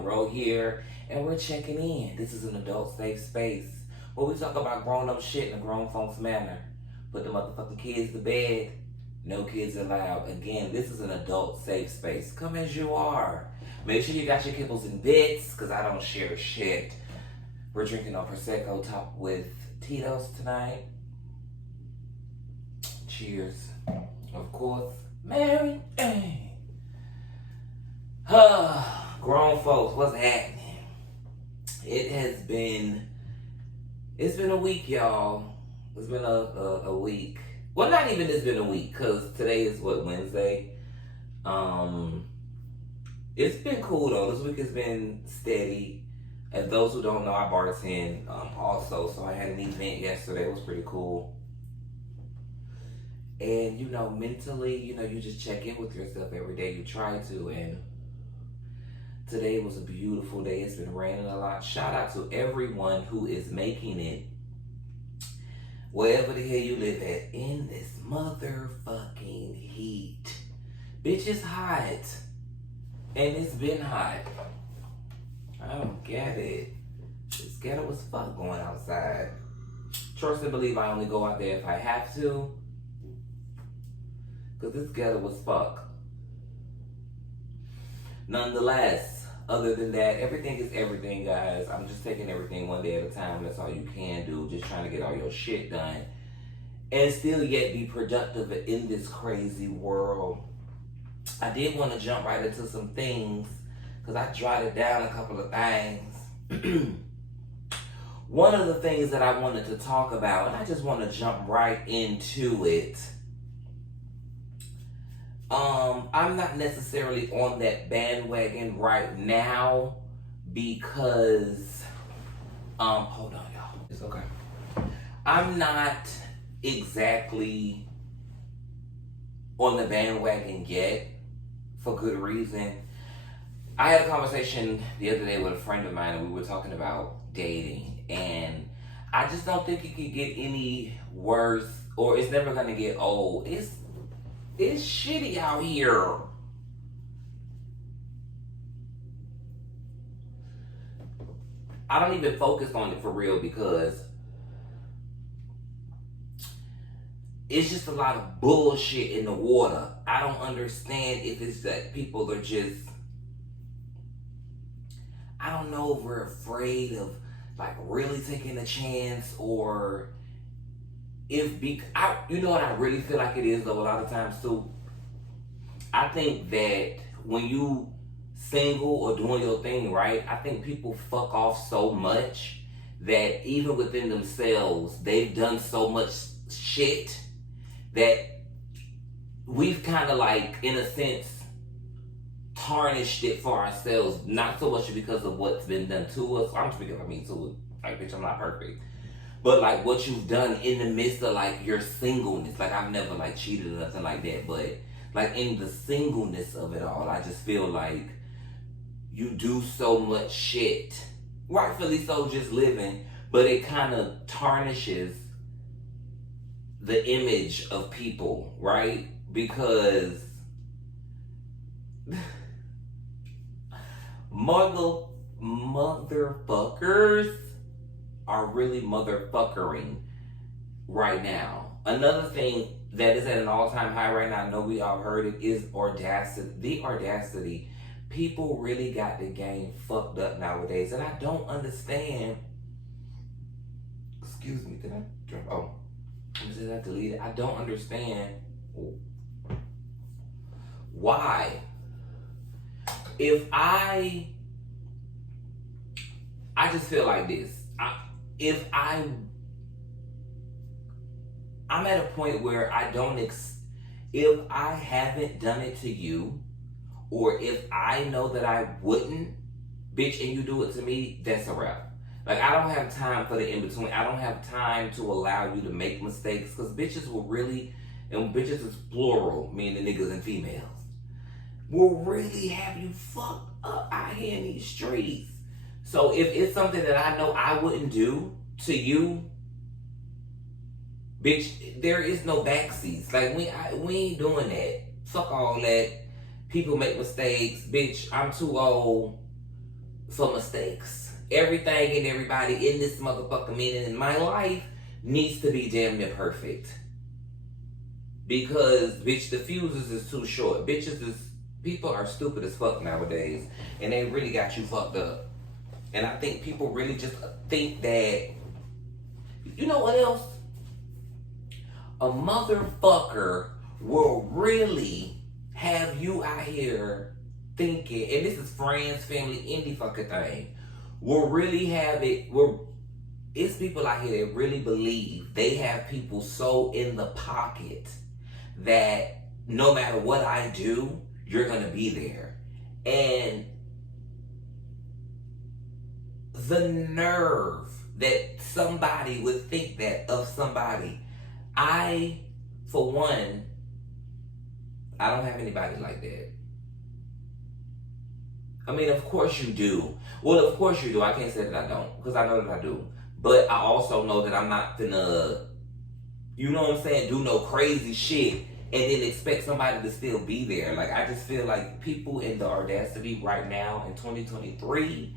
Monroe here, and we're checking in. This is an adult safe space where we talk about grown-up shit in a grown folks manner. Put the motherfucking kids to bed. No kids allowed. Again, this is an adult safe space. Come as you are. Make sure you got your kibbles and bits, because I don't share shit. We're drinking a Prosecco topped with Tito's tonight. Cheers. Of course, Mary Jane. Grown folks, what's happening? It's been a week, y'all. It's been a week. Well, not even it's been a week, because today is Wednesday. It's been cool though. This week has been steady. As those who don't know, I bartend also, so I had an event yesterday. It was pretty cool. And mentally, you just check in with yourself every day. You try to, and today was a beautiful day. It's been raining a lot. Shout out to everyone who is making it wherever the hell you live at in this motherfucking heat. Bitch, it's hot. And it's been hot. I don't get it. It's ghetto as fuck going outside. Trust and believe I only go out there if I have to. Because it's ghetto as fuck. Nonetheless, other than that, everything is everything, guys. I'm just taking everything one day at a time. That's all you can do. Just trying to get all your shit done. And still yet be productive in this crazy world. I did want to jump right into some things, because I jotted down a couple of things. One of the things that I wanted to talk about, and I just want to jump right into it. I'm not necessarily on that bandwagon right now because, hold on, y'all. It's okay. I'm not exactly on the bandwagon yet, for good reason. I had a conversation the other day with a friend of mine, and we were talking about dating, and I just don't think it could get any worse, or it's never gonna get old. It's shitty out here. I don't even focus on it for real, because it's just a lot of bullshit in the water. I don't understand if it's that people are just, I don't know if we're afraid of really taking a chance, or you know what I really feel like it is though a lot of times too. I think that when you single or doing your thing right, I think people fuck off so much that even within themselves, they've done so much shit that we've kind of in a sense, tarnished it for ourselves. Not so much because of what's been done to us. I'm speaking for me too. Bitch, I'm not perfect. But what you've done in the midst of your singleness. I've never cheated or nothing like that. But in the singleness of it all, I just feel like you do so much shit. Rightfully so, just living. But it kind of tarnishes the image of people, right? Because motherfuckers are really motherfuckering right now. Another thing that is at an all-time high right now, I know we all heard it, is audacity. The audacity. People really got the game fucked up nowadays, and I don't understand. Excuse me, did I drop? Oh, did I delete it? I don't understand why. If I just feel like this. I'm at a point where I don't, if I haven't done it to you, or if I know that I wouldn't, bitch, and you do it to me, that's a wrap. I don't have time for the in-between. I don't have time to allow you to make mistakes, because bitches will really, and bitches is plural, meaning niggas and females, will really have you fucked up out here in these streets. So if it's something that I know I wouldn't do to you, bitch, there is no backseats. We ain't doing that. Fuck all that. People make mistakes. Bitch, I'm too old for mistakes. Everything and everybody in this motherfucking meeting in my life needs to be damn near perfect. Because, bitch, the fuses is too short. People are stupid as fuck nowadays. And they really got you fucked up. And I think people really just think that, you know what else? A motherfucker will really have you out here thinking, and this is friends, family, any fucking thing, will really have it, it's people out here that really believe they have people so in the pocket that no matter what I do, you're gonna be there. And the nerve that somebody would think that of somebody. For one, I don't have anybody like that. I mean, of course you do. Well, of course you do. I can't say that I don't, because I know that I do. But I also know that I'm not gonna, you know what I'm saying, do no crazy shit and then expect somebody to still be there. Like, I just feel like people in the audacity right now in 2023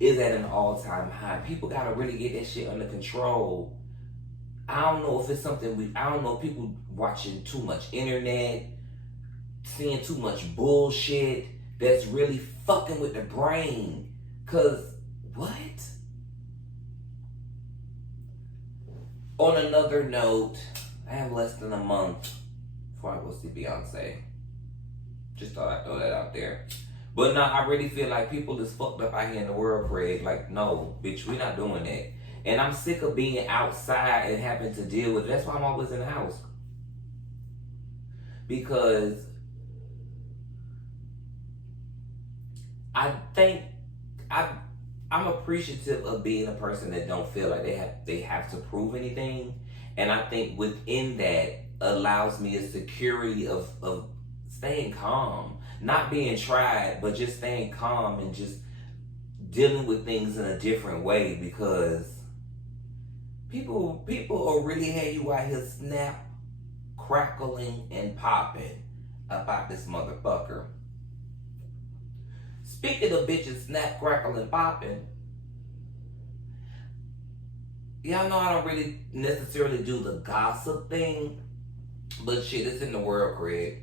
is at an all-time high. People gotta really get that shit under control. I don't know if it's something I don't know if people watching too much internet, seeing too much bullshit that's really fucking with the brain. Cause what? On another note, I have less than a month before I go see Beyonce. Just thought I'd throw that out there. But no, I really feel like people is fucked up out here in the world, Craig. Like, no, bitch, we not doing that. And I'm sick of being outside and having to deal with it. That's why I'm always in the house. Because I think I'm appreciative of being a person that don't feel like they have to prove anything. And I think within that allows me a security of staying calm. Not being tried, but just staying calm and just dealing with things in a different way, because people will really have you out here snap, crackling, and popping about this motherfucker. Speaking of bitches snap, crackle, and popping, y'all know I don't really necessarily do the gossip thing, but shit, it's in the world, Craig.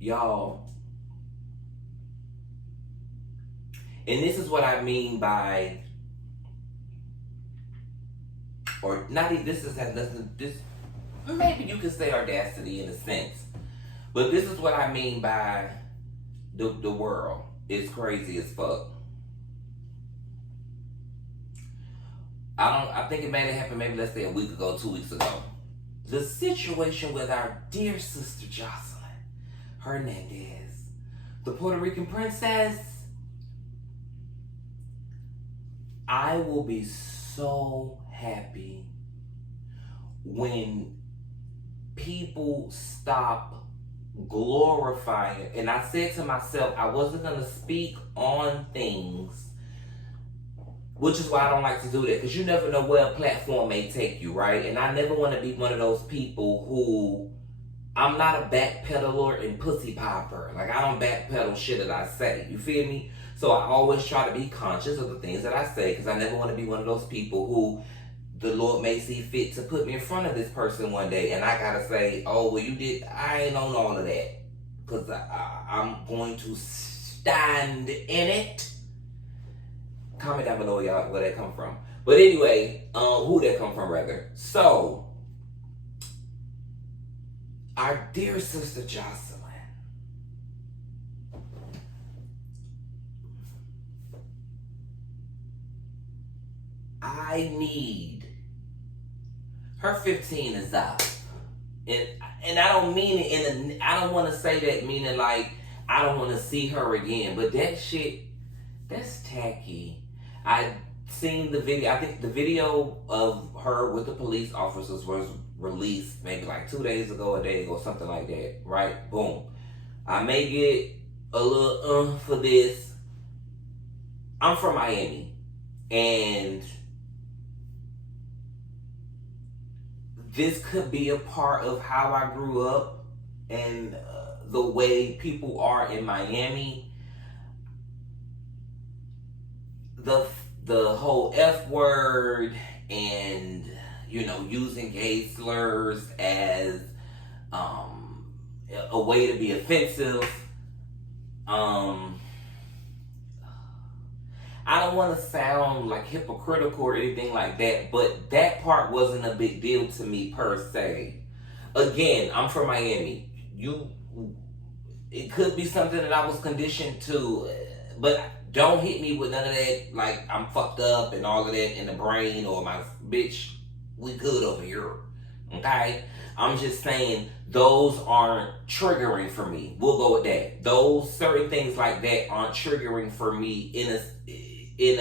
Y'all, and this is what I mean by, or not even, this has nothing, this, maybe you could say audacity in a sense, but this is what I mean by the world is crazy as fuck. I think it may have happened maybe, let's say, a week ago, 2 weeks ago. The situation with our dear sister Jocelyn Hernandez, the Puerto Rican princess. I will be so happy when people stop glorifying. And I said to myself, I wasn't going to speak on things, which is why I don't like to do that, because you never know where a platform may take you, right? And I never want to be one of those people who, I'm not a backpedaler and pussy popper. Like, I don't backpedal shit that I say. You feel me? So I always try to be conscious of the things that I say, because I never want to be one of those people who the Lord may see fit to put me in front of this person one day, and I gotta say, oh, well, you did, I ain't on all of that, because I'm going to stand in it. Comment down below, y'all, where that come from. But anyway, who that come from, rather. So, our dear sister Jocelyn, I need, her 15 is up. And I don't mean it I don't want to say that meaning like, I don't want to see her again. But that shit, that's tacky. I seen the video. I think the video of her with the police officers was released maybe like 2 days ago, a day ago, something like that, right? Boom. I may get a little for this. I'm from Miami, and this could be a part of how I grew up and the way people are in Miami, the whole F word and, you know, using gay slurs as a way to be offensive. I don't want to sound like hypocritical or anything like that, but that part wasn't a big deal to me per se. Again, I'm from Miami. It could be something that I was conditioned to, but don't hit me with none of that, like I'm fucked up and all of that in the brain or my bitch, we good over here. Okay? I'm just saying those aren't triggering for me. We'll go with that. Those certain things like that aren't triggering for me in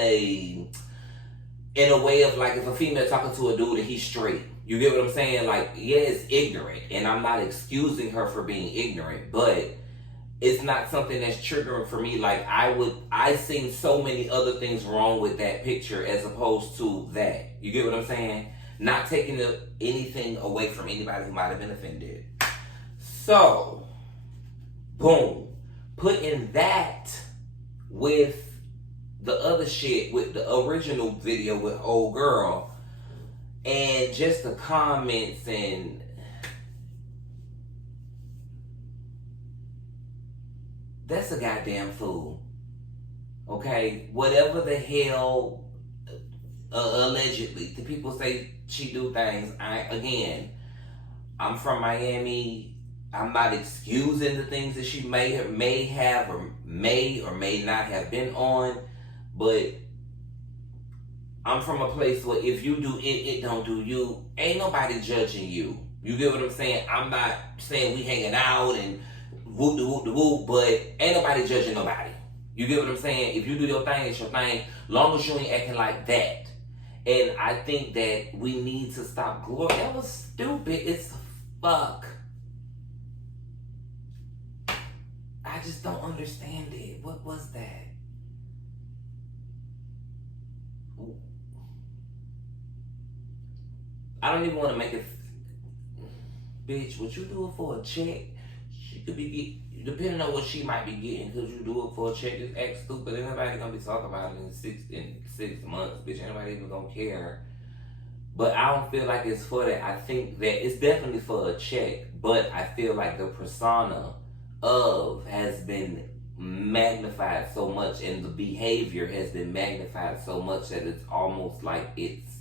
a way of like if a female talking to a dude and he's straight. You get what I'm saying? Like, yeah, it's ignorant, and I'm not excusing her for being ignorant, but it's not something that's triggering for me. Like I seen so many other things wrong with that picture as opposed to that. You get what I'm saying? Not taking anything away from anybody who might have been offended. So, boom. Putting that with the other shit, with the original video with old girl, and just the comments and that's a goddamn fool. Okay? Whatever the hell, allegedly, the people say she do things. I'm from Miami. I'm not excusing the things that she may have or may not have been on, but I'm from a place where if you do it, it don't do you. Ain't nobody judging you. You get what I'm saying? I'm not saying we hanging out and whoop de whoop de whoop, but ain't nobody judging nobody. You get what I'm saying? If you do your thing, it's your thing. Long as you ain't acting like that. And I think that we need to stop glory. That was stupid. It's fuck. I just don't understand it. What was that? I don't even want to make it. Bitch, what you do it for a check? She could be depending on what she might be getting. Could you do it for a check? Just act stupid. Ain't nobody gonna be talking about it in six months. Bitch, ain't nobody even gonna care. But I don't feel like it's for that. I think that it's definitely for a check. But I feel like the persona of has been magnified so much, and the behavior has been magnified so much that it's almost like it's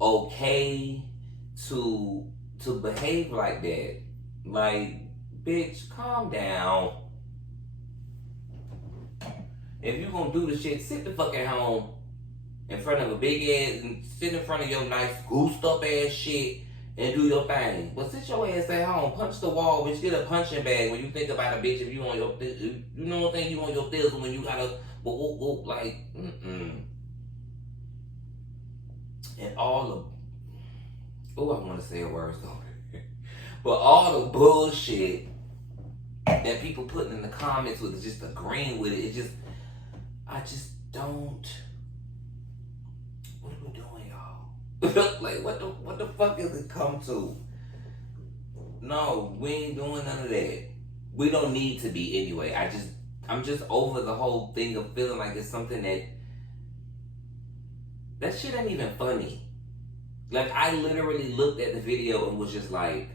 okay to behave like that. Like, bitch, calm down. If you gonna do the shit, sit the fuck at home in front of a big ass and sit in front of your nice goosed up ass shit and do your thing. But sit your ass at home, punch the wall, bitch. Get a punching bag when you think about a bitch. If you on your, you know what thing you on your thizzle when you gotta, like, and all the, I want to say a word, sorry. But all the bullshit that people putting in the comments with just agreeing with it, I just don't. What are we doing, y'all? Like, what the fuck is it come to? No, we ain't doing none of that. We don't need to be anyway. I'm just over the whole thing of feeling like it's something that shit ain't even funny. Like, I literally looked at the video and was just like,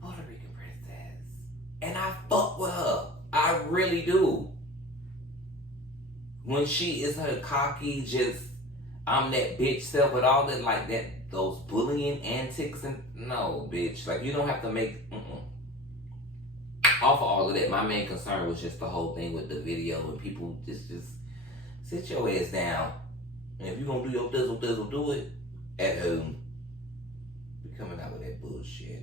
Puerto Rican princess. And I fuck with her. I really do. When she is her cocky, just, I'm that bitch self with all that, like that, those bullying antics and, no, bitch. Like, you don't have to make, Off of all of that, my main concern was just the whole thing with the video and people just sit your ass down. And if you gonna do your thizzle, do it at home. Be coming out with that bullshit.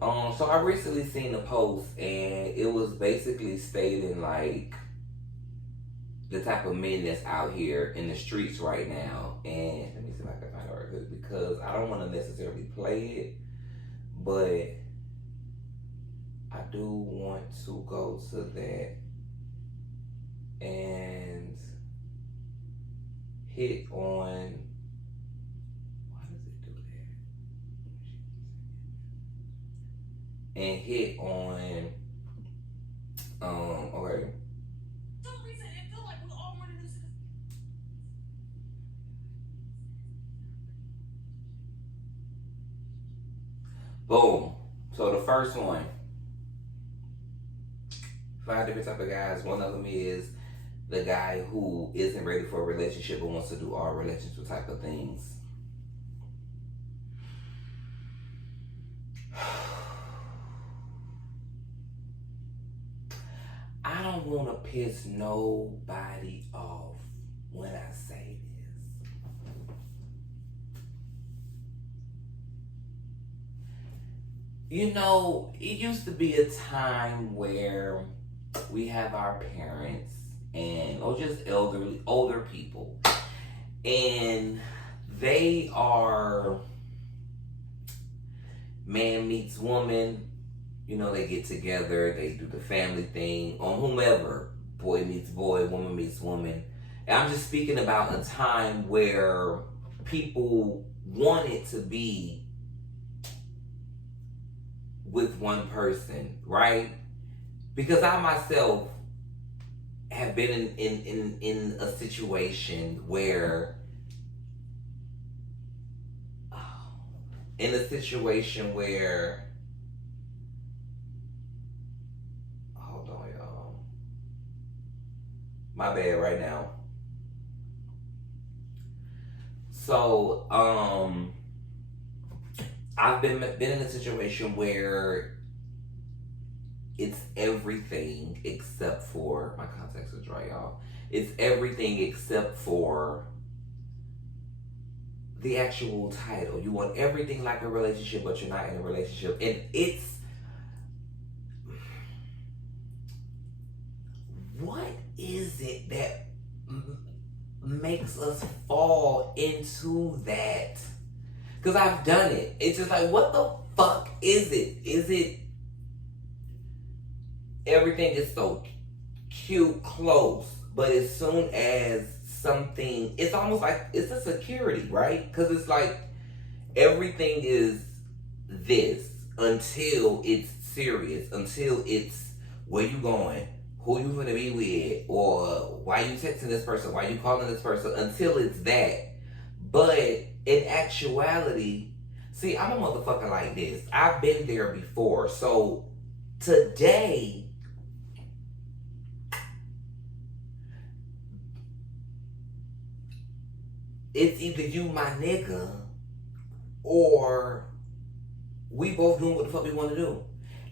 So I recently seen a post and it was basically stating like the type of men that's out here in the streets right now. And let me see if I can find it right quick because I don't want to necessarily play it, but I do want to go to that and hit on and hit on okay. Boom. So the first one, 5 different type of guys. One of them is the guy who isn't ready for a relationship but wants to do all relationship type of things. I don't want to piss nobody off when I say this. You know, it used to be a time where we have our parents and or just older people, and they are man meets woman. You know, they get together, they do the family thing on whomever. Boy meets boy, woman meets woman. And I'm just speaking about a time where people wanted to be with one person, right? Because I myself have been in a situation where hold on y'all, my bad right now. So I've been in a situation where it's everything except for my contacts are dry, y'all. It's everything except for the actual title. You want everything like a relationship, but you're not in a relationship, and it's what is it that makes us fall into that? Because I've done it. It's just like, what the fuck is it? Is it everything is so cute, close, but as soon as something, it's almost like it's a security, right? Because it's like everything is this until it's serious, until it's where you going, who you gonna be with, or why you texting this person, why you calling this person, until it's that. But in actuality, see, I'm a motherfucker like this. I've been there before. So today, it's either you, my nigga, or we both doing what the fuck we want to do.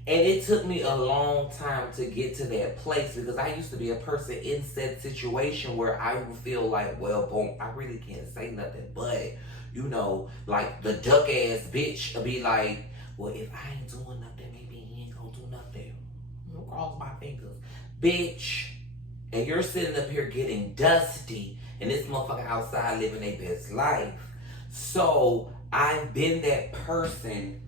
And it took me a long time to get to that place because I used to be a person in said situation where I would feel like, well, boom, I really can't say nothing. But, you know, like the duck ass bitch would be like, well, if I ain't doing nothing, maybe he ain't gonna do nothing. I'll cross my fingers. Bitch. And you're sitting up here getting dusty and this motherfucker outside living their best life. So I've been that person.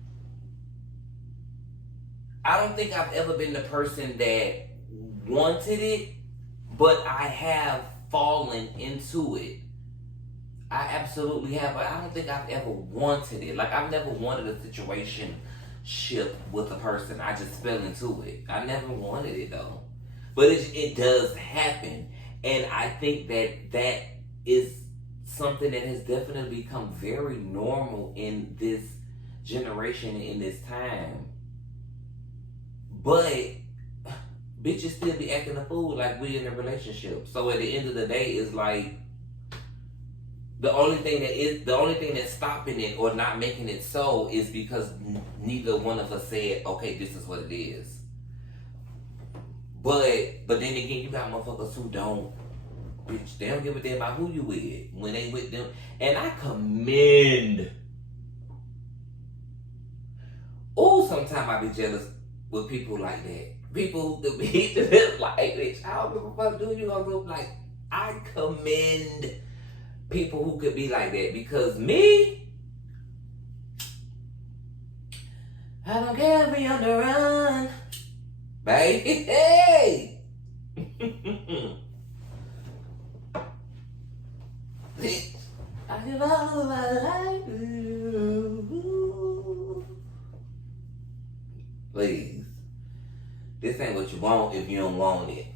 I don't think I've ever been the person that wanted it, but I have fallen into it. I absolutely have, but I don't think I've ever wanted it. Like, I've never wanted a situation ship with a person. I just fell into it. I never wanted it though. But it does happen. And I think that is something that has definitely become very normal in this generation, in this time. But bitches still be acting a fool like we in a relationship. So at the end of the day, it's like the only thing that's stopping it or not making it so is because neither one of us said, okay, this is what it is. But then again, you got motherfuckers who don't, bitch, they don't give a damn about who you with when they with them. And I commend. Oh, sometimes I be jealous with people like that. People who be like, bitch, I don't give a fuck, do you gonna go like, I commend people who could be like that, because me, I don't care if we on the run, baby. Hey. I give all of my life to you. Please. This ain't what you want if you don't want it.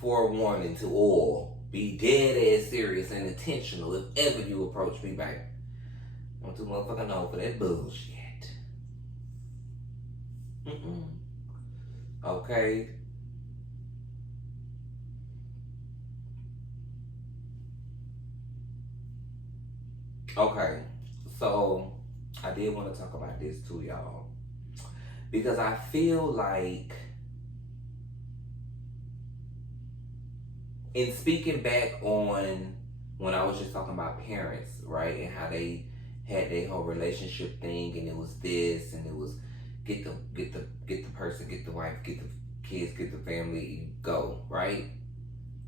Forewarning to all. Be dead ass serious and intentional if ever you approach me, baby. I'm too motherfucking old for that bullshit. Okay. Okay. So I did want to talk about this too, y'all. Because I feel like in speaking back on when I was just talking about parents, right, and how they had their whole relationship thing, and it was this, and it was get the person, get the wife, get the kids, get the family, go, right?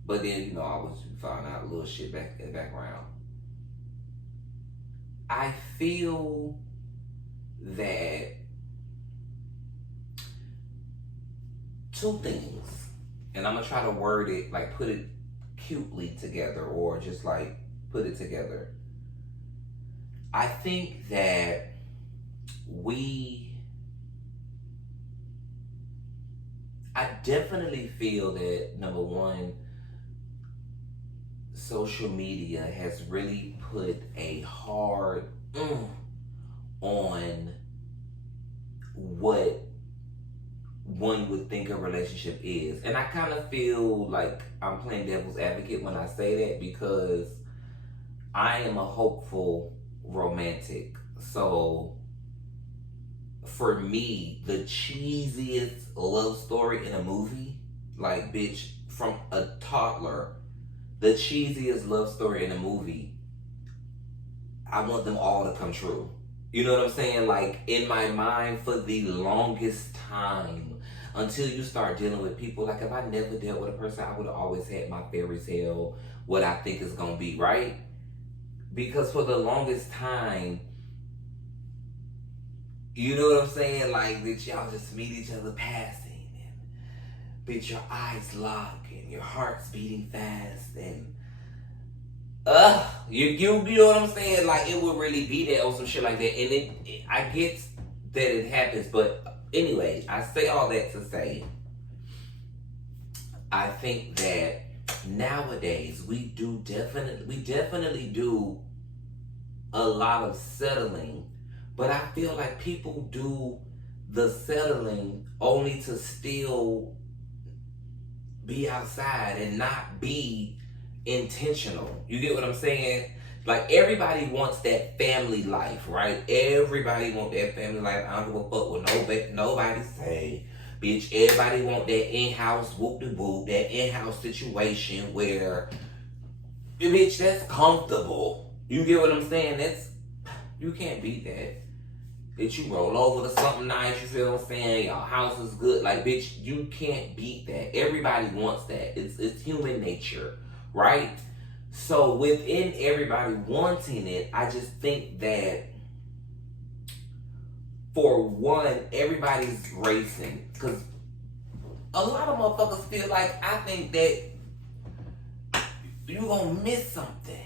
But then I was finding out a little shit back in the background. I feel that two things, and I'm gonna try to word it like put it cutely together, or just like put it together. I think that I definitely feel that, number one, social media has really put a hard on what one would think a relationship is. And I kind of feel like I'm playing devil's advocate when I say that, because I am a hopeful romantic. So for me, the cheesiest love story in a movie, like, bitch, from a toddler, the cheesiest love story in a movie, I want them all to come true. You know what I'm saying? Like, in my mind, for the longest time, until you start dealing with people, like, if I never dealt with a person, I would have always had my fairy tale, what I think is gonna be, right? Because for the longest time, you know what I'm saying? Like, bitch, y'all just meet each other passing, and bitch, your eyes lock, and your heart's beating fast, and you know what I'm saying? Like, it would really be that or some shit like that. And I get that it happens, but anyway, I say all that to say, I think that nowadays we definitely do a lot of settling, but I feel like people do the settling only to still be outside and not be intentional. You get what I'm saying? Like, everybody wants that family life, right? Everybody want that family life. I don't give a fuck what nobody say. Bitch, everybody want that in-house whoop-de-whoop, that in-house situation where, bitch, that's comfortable. You get what I'm saying? You can't beat that. Bitch, you roll over to something nice, you feel what I'm saying? Your house is good. Like, bitch, you can't beat that. Everybody wants that. It's human nature, right? So within everybody wanting it, I just think that, for one, everybody's racing. Because a lot of motherfuckers feel like, I think that you're going to miss something.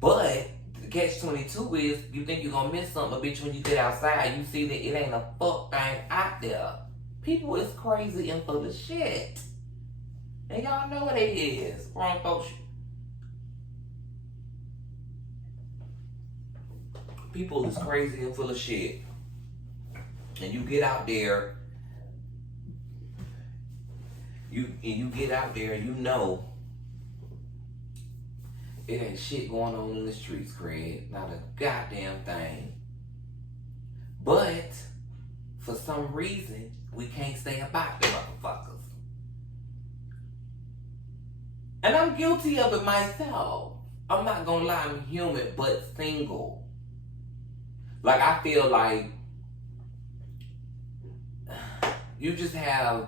But the catch-22 is, you think you're going to miss something, but bitch, when you get outside, you see that it ain't a fuck thing out there. People is crazy and full of shit. And y'all know what it is. Wrong folks. People is crazy and full of shit. And you get out there, you get out there, and you know it ain't shit going on in the streets, Craig. Not a goddamn thing. But for some reason, we can't stay about the motherfuckers. And I'm guilty of it myself. I'm not gonna lie, I'm human, but single. Like, I feel like you just have,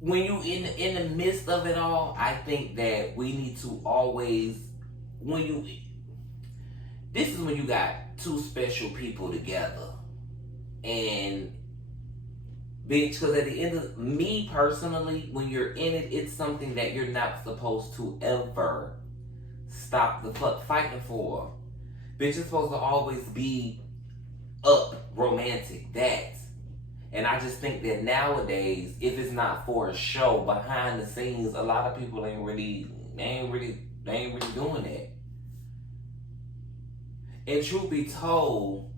when you in the midst of it all, I think that we need to always, this is when you got two special people together. And bitch, because at the end of, me personally, when you're in it, it's something that you're not supposed to ever stop the fuck fighting for. Bitch, it's supposed to always be up, romantic, that. And I just think that nowadays, if it's not for a show, behind the scenes, a lot of people ain't really doing that. And truth be told,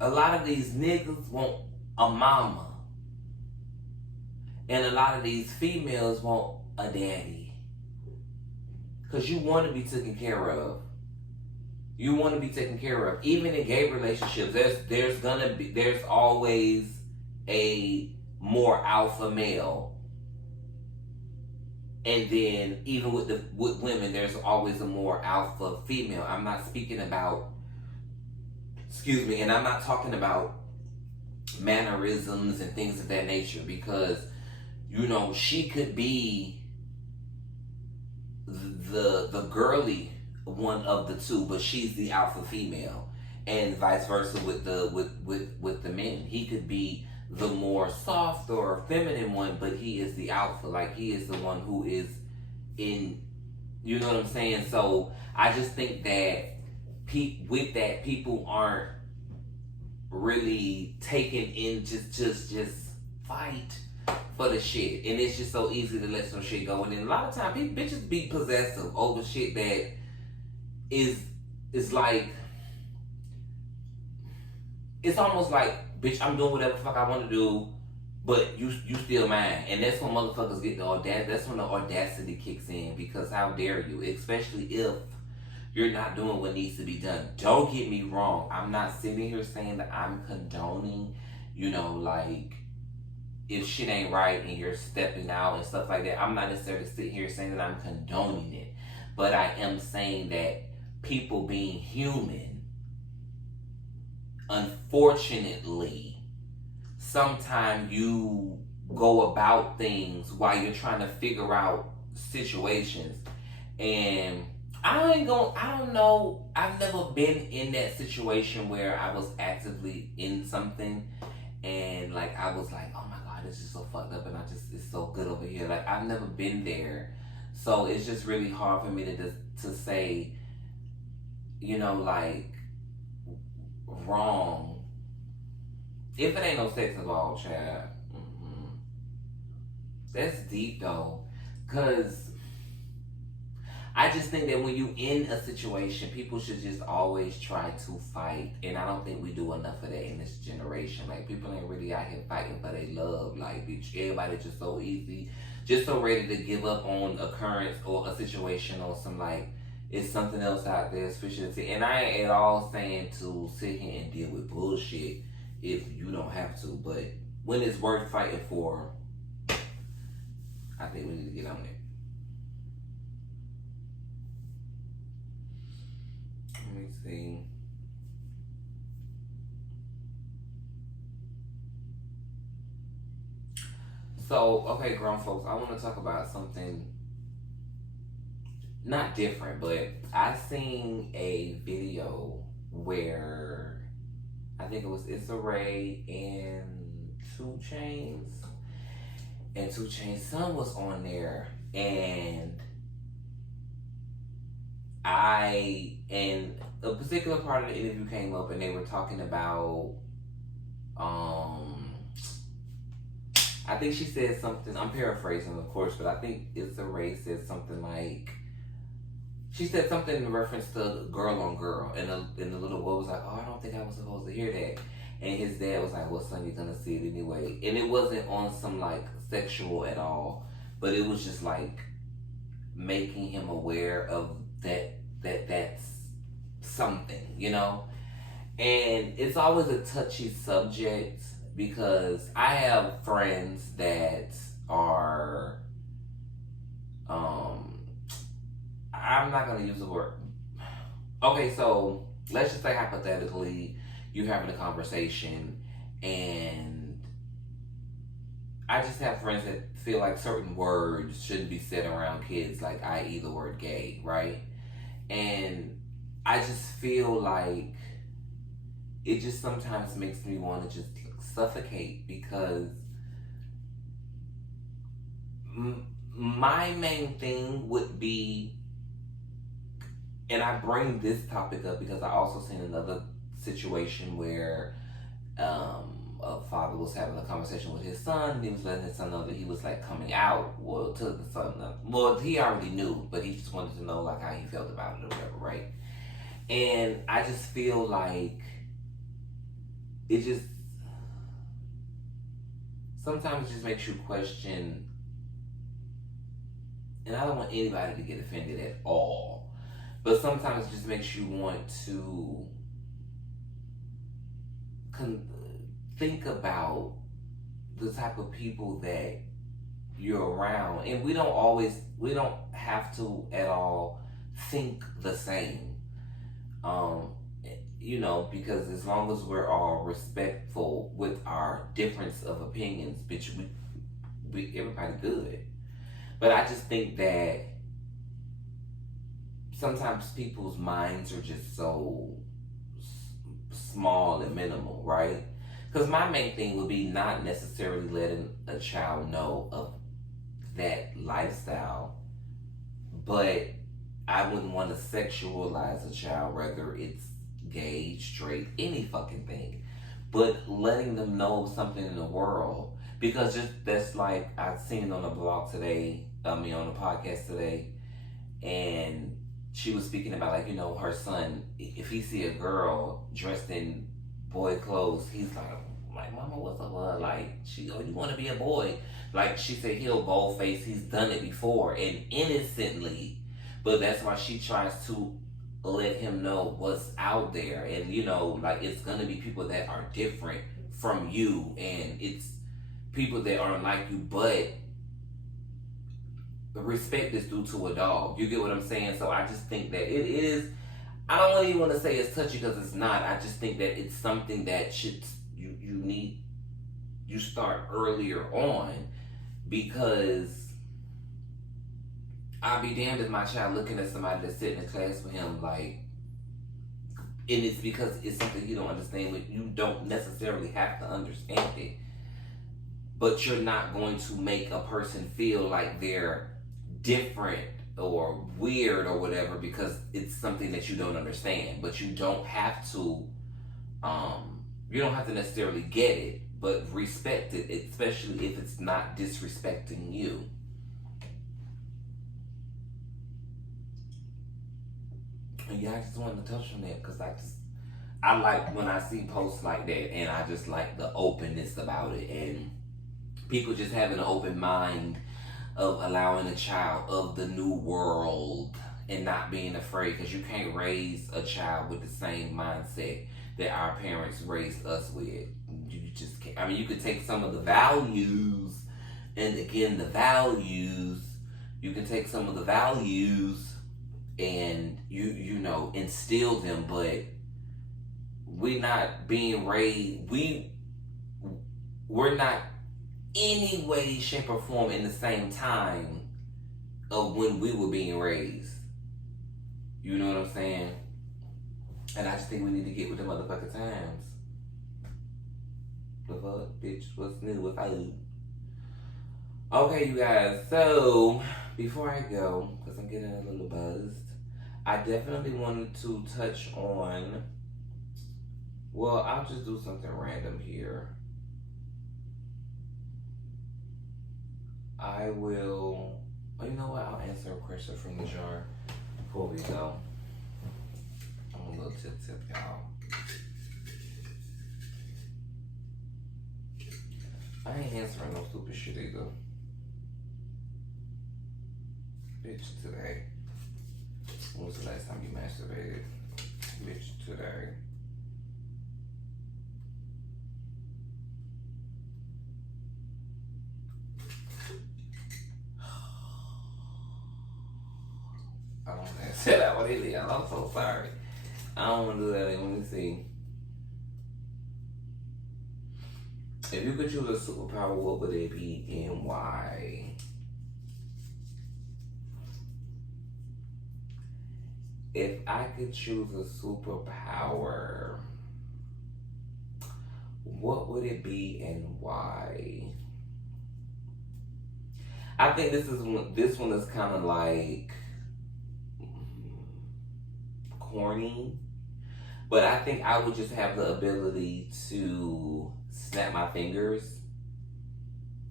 a lot of these niggas want a mama. And a lot of these females want a daddy. Because you want to be taken care of. You want to be taken care of. Even in gay relationships, there's always a more alpha male. And then even with women, there's always a more alpha female. I'm not speaking about, and I'm not talking about mannerisms and things of that nature, because she could be the girly one of the two, but she's the alpha female, and vice versa with the men. He could be the more soft or feminine one, but he is the alpha. Like, he is the one who is in, you know what I'm saying? So I just think that with that, people aren't really taking in just fight for the shit, and it's just so easy to let some shit go. And then a lot of times, bitches be possessive over shit that is like, it's almost like, bitch, I'm doing whatever the fuck I want to do, but you still mine. And that's when motherfuckers get the audacity. That's when the audacity kicks in, because how dare you, especially if you're not doing what needs to be done. Don't get me wrong. I'm not sitting here saying that I'm condoning, like, if shit ain't right and you're stepping out and stuff like that. I'm not necessarily sitting here saying that I'm condoning it. But I am saying that people being human, unfortunately, sometimes you go about things while you're trying to figure out situations. And I don't know, I've never been in that situation where I was actively in something and like I was like, oh my God, this is so fucked up, and it's so good over here. Like, I've never been there. So it's just really hard for me to say, like, wrong. If it ain't no sex involved, child. Mm-hmm. That's deep though. Cause I just think that when you in a situation, people should just always try to fight. And I don't think we do enough of that in this generation. Like, people ain't really out here fighting for their love. Like, bitch, everybody just so easy, just so ready to give up on occurrence or a situation or some, like, it's something else out there, especially. And I ain't at all saying to sit here and deal with bullshit if you don't have to. But when it's worth fighting for, I think we need to get on it. Let me see. So, okay, grown folks, I want to talk about something not different, but I seen a video where I think it was Issa Rae and 2 Chainz, and 2 Chainz' son was on there, and a particular part of the interview came up, and they were talking about, I think she said something, I'm paraphrasing of course, but I think Issa Rae said something like, she said something in reference to girl on girl, and the little boy was like, oh, I don't think I was supposed to hear that. And his dad was like, well, son, you're gonna see it anyway. And it wasn't on some like sexual at all, but it was just like making him aware of that's something, And it's always a touchy subject, because I have friends that are, I'm not going to use the word. Okay, so let's just say hypothetically, you're having a conversation, and I just have friends that feel like certain words shouldn't be said around kids, like i.e. the word gay, right? And I just feel like it just sometimes makes me want to just suffocate, because my main thing would be, and I bring this topic up because I also seen another situation where a father was having a conversation with his son, and he was letting his son know that he was like coming out. Well, to the son, well, he already knew, but he just wanted to know like how he felt about it or whatever, right? And I just feel like it just sometimes it just makes you question. And I don't want anybody to get offended at all, but sometimes it just makes you want to think about the type of people that you're around. And we don't have to at all think the same. Because as long as we're all respectful with our difference of opinions, bitch, we everybody good. But I just think that sometimes people's minds are just so small and minimal, right? Because my main thing would be not necessarily letting a child know of that lifestyle, but I wouldn't want to sexualize a child, whether it's gay, straight, any fucking thing. But letting them know something in the world, because just that's like I've seen on the blog today, on the podcast today, and she was speaking about like, her son, if he see a girl dressed in boy clothes, he's like, mama, what's up? Like, you want to be a boy? Like she said, he'll bold face. He's done it before and innocently, but that's why she tries to let him know what's out there, and like it's gonna be people that are different from you, and it's people that aren't like you, but respect is due to a dog. You get what I'm saying? So I just think that it is. I don't even want to say it's touchy because it's not. I just think that it's something that you start earlier on, because I'll be damned if my child looking at somebody that's sitting in class with him like, and it's because it's something you don't understand. But you don't necessarily have to understand it, but you're not going to make a person feel like they're different or weird or whatever because it's something that you don't understand. But you don't have to necessarily get it, but respect it, especially if it's not disrespecting you. And yeah, I just wanted to touch on that because I like when I see posts like that, and I just like the openness about it, and people just having an open mind of allowing a child of the new world and not being afraid, because you can't raise a child with the same mindset that our parents raised us with. You just can't. I mean, you could take some of the values, and again, you can take some of the values and instill them, but we're not being raised. We're not any way, shape, or form in the same time of when we were being raised. You know what I'm saying? And I just think we need to get with the motherfucking times. The fuck, bitch? What's new? What's out? Okay, you guys. So before I go, because I'm getting a little buzzed, I definitely wanted to touch on. Well, I'll just do something random here. I will. Oh, you know what? I'll answer a question from the jar before we go. I'm a little tip, y'all. I ain't answering no stupid shit either. Bitch, today. When was the last time you masturbated? Bitch, today. I don't answer that one either, y'all. I'm so sorry. I don't want to do that. Let me see. If you could choose a superpower, what would it be and why? If I could choose a superpower, what would it be and why? I think this one is kind of like corny, But I think I would just have the ability to snap my fingers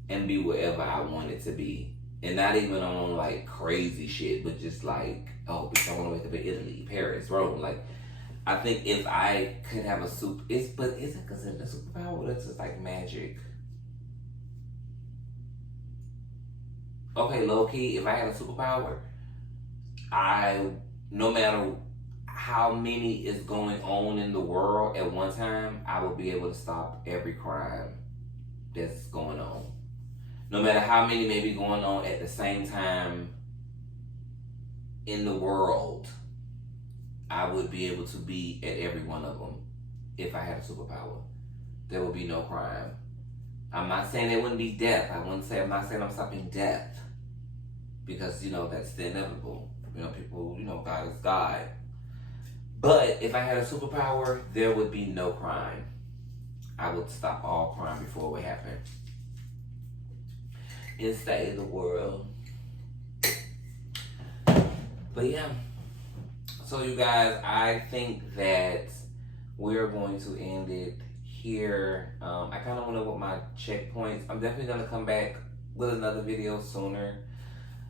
and be wherever I wanted to be. And not even on like crazy shit, but just like, oh, bitch, I want to wake up in Italy, Paris, Rome. Like, I think if I could have a but is it considered a superpower? Or that's just like magic. Okay, low key, if I had a superpower, no matter how many is going on in the world at one time, I would be able to stop every crime that's going on. No matter how many may be going on at the same time in the world, I would be able to be at every one of them if I had a superpower. There would be no crime. I'm not saying there wouldn't be death. I'm not saying I'm stopping death. Because, that's the inevitable. People, God is God. But if I had a superpower, there would be no crime. I would stop all crime before it would happen. And save the world. But yeah. So you guys, I think that we're going to end it here. I kind of want to know what my checkpoints. I'm definitely going to come back with another video sooner.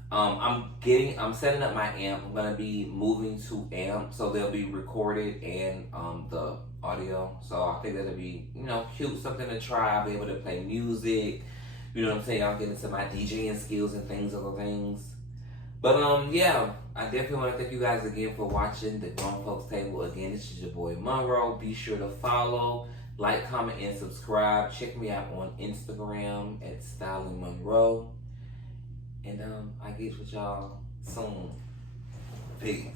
I'm setting up my amp. I'm gonna be moving to amp, so they'll be recorded and the audio. So I think that'll be cute, something to try. I'll be able to play music. You know what I'm saying? I'll get into my DJing skills and other things. But yeah, I definitely want to thank you guys again for watching the Grown Folks Table. Again, this is your boy Monroe. Be sure to follow, like, comment, and subscribe. Check me out on Instagram at Styling Monroe. And I get with y'all soon. Peace.